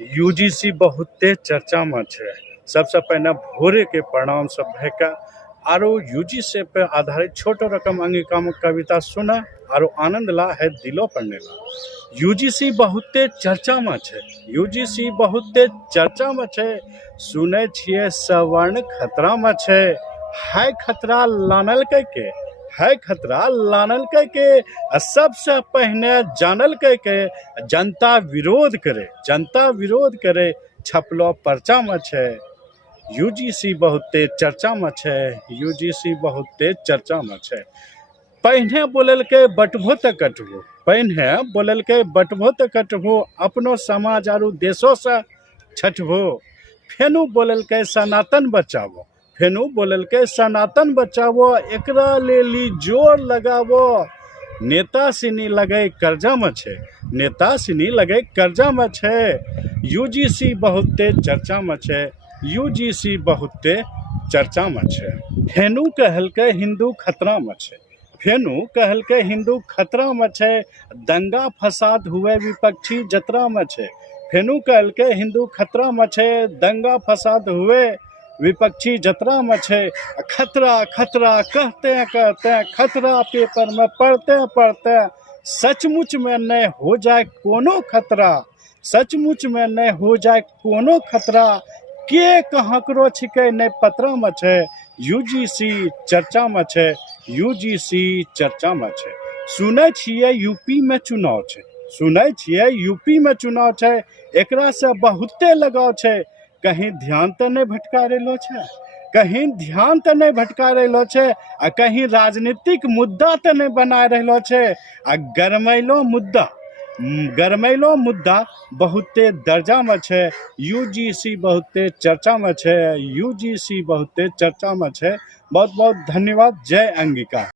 UGC बहुते चर्चा में छे। सबसे पहले भोरे के प्रणाम सब भैया आरो यूजीसी पे आधारित छोटो रकम अंगिका में कविता सुना आरो आनंद ला है दिलो पढ़ने ला। यूजीसी बहुते चर्चा में छे। यूजीसी बहुते चर्चा में छे। सुने छिए सवर्ण खतरा में छे। है खतरा लानल के है खतरा लानल के सबसे पहले जानल के जनता विरोध करे छपलो पर्चा में छे। यूजीसी बहुते चर्चा में छे। यूजीसी बहुते चर्चा में छे। पहने बोलल के बटभो त कटभो, पहने बोलल के बटभो त कटभो, अपनो समाज आरु देशो से छठभो। फेनु बोलल के सनातन बचावो, फेनु बोलल के सनातन बचावो, एकरा लेली जोर लगावो। नेता सिनी लगे कर्जा में छे, नेता सिनी लगे कर्जा में छे। यूजीसी बहुते चर्चा में छे। यूजीसी बहुते चर्चा में छे। फेनु कहल के हिंदू खतरा में छे, फेनु कहल के हिंदू खतरा में छे। दंगा फसाद हुए विपक्षी जतरा में छे। फेनु कहल के हिंदू खतरा में छे। दंगा फसाद हुए विपक्षी जतरा में छे। खतरा खतरा कहते कहते खतरा पेपर में पढ़ते पढ़ते सचमुच में नहीं हो जाए कोनो खतरा, सचमुच में नहीं हो जाए कोनो खतरा। के कहाकरो छिके नहीं पत्रा में छे। यूजीसी चर्चा में छे। यूजीसी चर्चा में छे। सुने छिए यूपी में चुनाव छे, सुने छिए यूपी में चुनाव छे। एकरा से बहुते लगाव छे। कहीं ध्यान तो नहीं भटका रेलो छे, कहीं ध्यान तो नहीं भटका रेलो छे, आ कहीं राजनीतिक मुद्दा तो नहीं बना रहलो छे। आ गरमैलो मुद्दा बहुते दर्जा में छे। यूजीसी बहुते चर्चा में छे। यूजीसी बहुते चर्चा में छे। बहुत बहुत धन्यवाद। जय अंगिका।